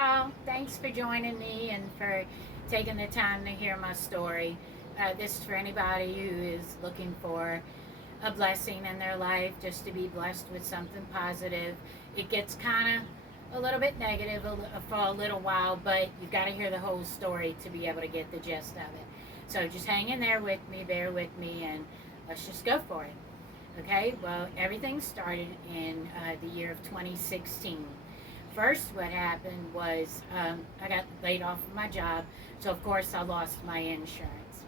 y'all. Thanks for joining me and for taking the time to hear my story. This is for anybody who is looking for a blessing in their life, just to be blessed with something positive. It gets kind of a little bit negative for a little while, but you've got to hear the whole story to be able to get the gist of it. So just hang in there with me, bear with me, and let's just go for it. Okay, well, everything started in the year of 2016. First, what happened was I got laid off from my job, so of course I lost my insurance.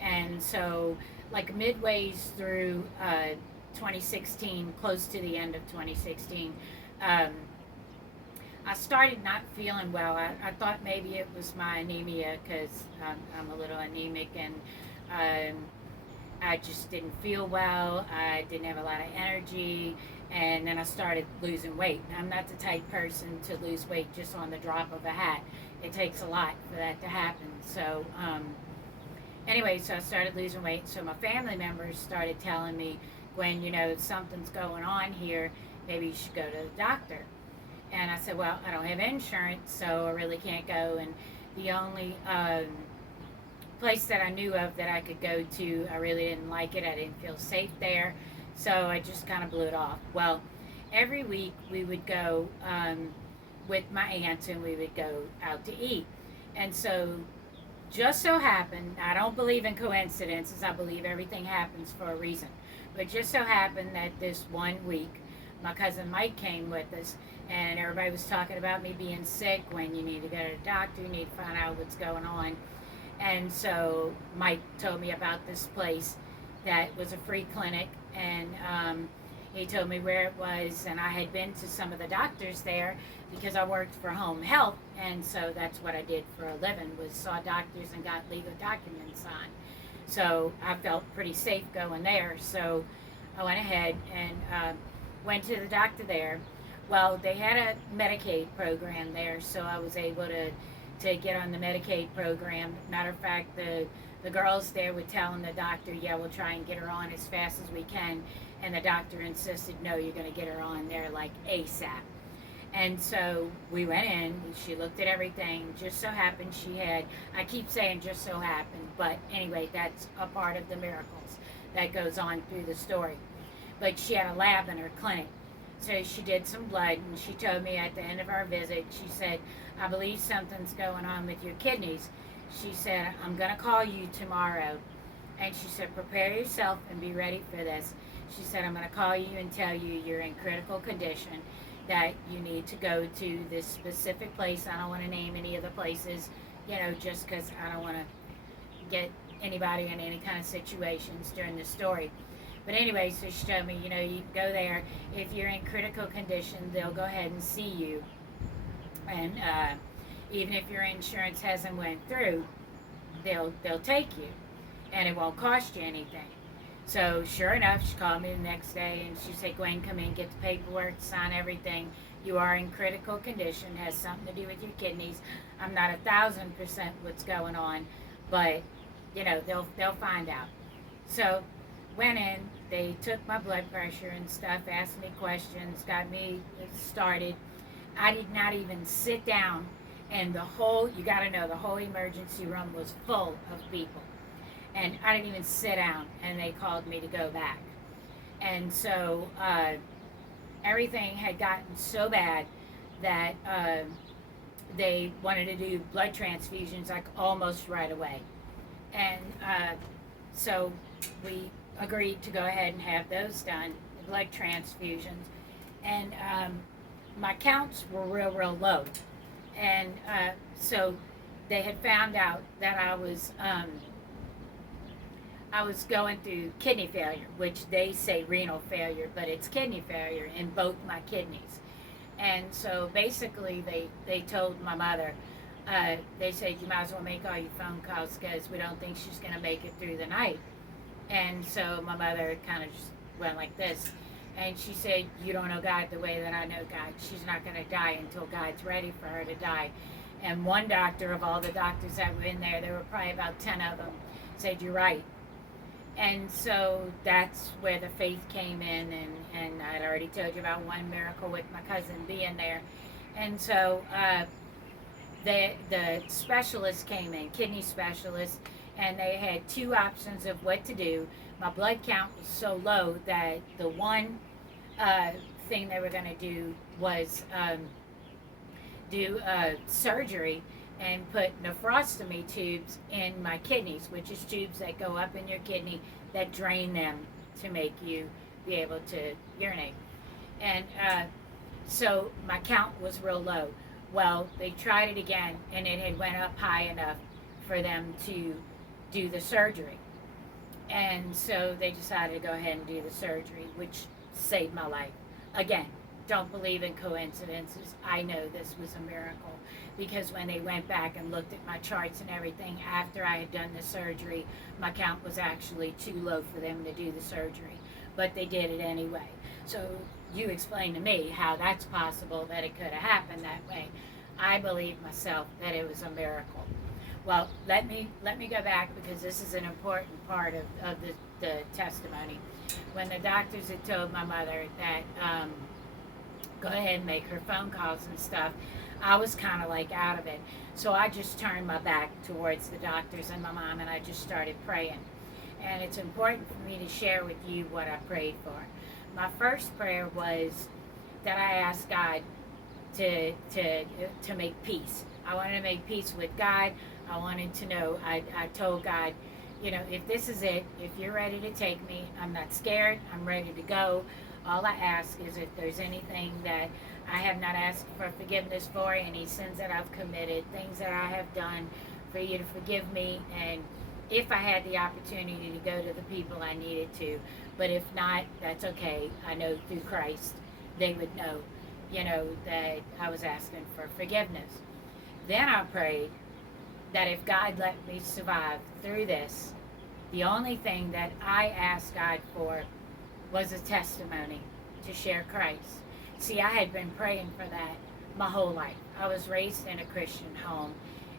And so, like midways through 2016, close to the end of 2016, um, I started not feeling well. I thought maybe it was my anemia because I'm a little anemic, and um, I just didn't feel well. I didn't have a lot of energy, and then I started losing weight. I'm not the type person to lose weight just on the drop of a hat. It takes a lot for that to happen. So, anyway, so I started losing weight. So my family members started telling me, when something's going on here, maybe you should go to the doctor. And I said, well, I don't have insurance, so I really can't go. And the only place that I knew of that I could go to, I really didn't like it. I didn't feel safe there. So I just kind of blew it off. Well, every week we would go with my aunts, and we would go out to eat. And so just so happened, I don't believe in coincidences, I believe everything happens for a reason. But just so happened that this one week, my cousin Mike came with us, and everybody was talking about me being sick, when you need to go to the doctor, you need to find out what's going on. And so Mike told me about this place that was a free clinic, and he told me where it was. And I had been to some of the doctors there because I worked for home health, and so that's what I did for a living, was saw doctors and got legal documents signed. So I felt pretty safe going there. So I went ahead and went to the doctor there. Well, they had a Medicaid program there, so I was able to get on the Medicaid program. Matter of fact, the girls there were telling the doctor, yeah, we'll try and get her on as fast as we can. And the doctor insisted, no, you're going to get her on there like ASAP. And so we went in, she looked at everything. Just so happened she had, I keep saying just so happened, but anyway, that's a part of the miracles that goes on through the story. But she had a lab in her clinic. So she did some blood, and she told me at the end of our visit, she said, I believe something's going on with your kidneys. She said, I'm going to call you tomorrow. And she said, prepare yourself and be ready for this. She said, I'm going to call you and tell you you're in critical condition, that you need to go to this specific place. I don't want to name any of the places, just because I don't want to get anybody in any kind of situations during the story. But anyway, so she told me, you can go there. If you're in critical condition, they'll go ahead and see you. And even if your insurance hasn't went through, they'll take you, and it won't cost you anything. So sure enough, she called me the next day, and she said, Gwen, come in, get the paperwork, sign everything. You are in critical condition, has something to do with your kidneys. I'm not 1,000% what's going on, but they'll find out. So went in, they took my blood pressure and stuff, asked me questions, got me started. I did not even sit down, and you got to know, the whole emergency room was full of people. And I didn't even sit down, and they called me to go back. And so everything had gotten so bad that they wanted to do blood transfusions like almost right away. And so we agreed to go ahead and have those done, blood transfusions. And my counts were real low. And so they had found out that I was going through kidney failure, which they say renal failure, but it's kidney failure in both my kidneys. And so basically they told my mother, they said, you might as well make all your phone calls because we don't think she's going to make it through the night. And so my mother kind of just went like this. And she said, you don't know God the way that I know God. She's not going to die until God's ready for her to die. And one doctor, of all the doctors that were in there were probably about 10 of them, said, you're right. And so that's where the faith came in, and I'd already told you about one miracle with my cousin being there. And so The specialist came in, kidney specialist, and they had two options of what to do. My blood count was so low that the one uh, thing they were going to do was do surgery and put nephrostomy tubes in my kidneys, which is tubes that go up in your kidney that drain them to make you be able to urinate. And so my count was real low. Well, they tried it again, and it had went up high enough for them to do the surgery. And so they decided to go ahead and do the surgery, which saved my life. Again, don't believe in coincidences. I know this was a miracle because when they went back and looked at my charts and everything after I had done the surgery, my count was actually too low for them to do the surgery. But they did it anyway. So you explain to me how that's possible that it could have happened that way. I believe myself that it was a miracle. Well, let me go back because this is an important part of the testimony. When the doctors had told my mother that go ahead and make her phone calls and stuff, I was kind of like out of it. So I just turned my back towards the doctors and my mom, and I just started praying. And it's important for me to share with you what I prayed for. My first prayer was that I asked God to make peace. I wanted to make peace with God. I wanted to know, I told God, you know, if this is it, if you're ready to take me, I'm not scared, I'm ready to go. All I ask is if there's anything that I have not asked for forgiveness for, any sins that I've committed, things that I have done, for you to forgive me, and if I had the opportunity to go to the people I needed to. But if not, that's okay. I know through Christ they would know, you know, that I was asking for forgiveness. Then I prayed that if God let me survive through this, the only thing that I asked God for was a testimony to share Christ. See, I had been praying for that my whole life. I was raised in a Christian home,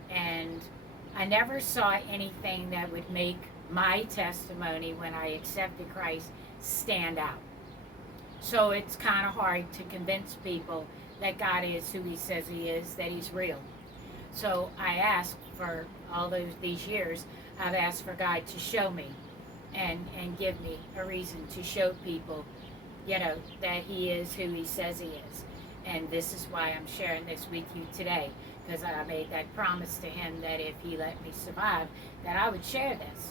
and I never saw anything that would make my testimony when I accepted Christ stand out. So it's kind of hard to convince people that God is who He says He is, that He's real. So I asked for all these years, I've asked for God to show me and give me a reason to show people, you know, that He is who He says He is. And this is why I'm sharing this with you today, because I made that promise to Him that if He let me survive, that I would share this.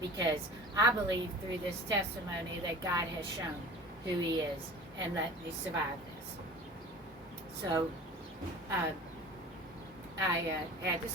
Because I believe through this testimony that God has shown who He is and let me survive this. So I had to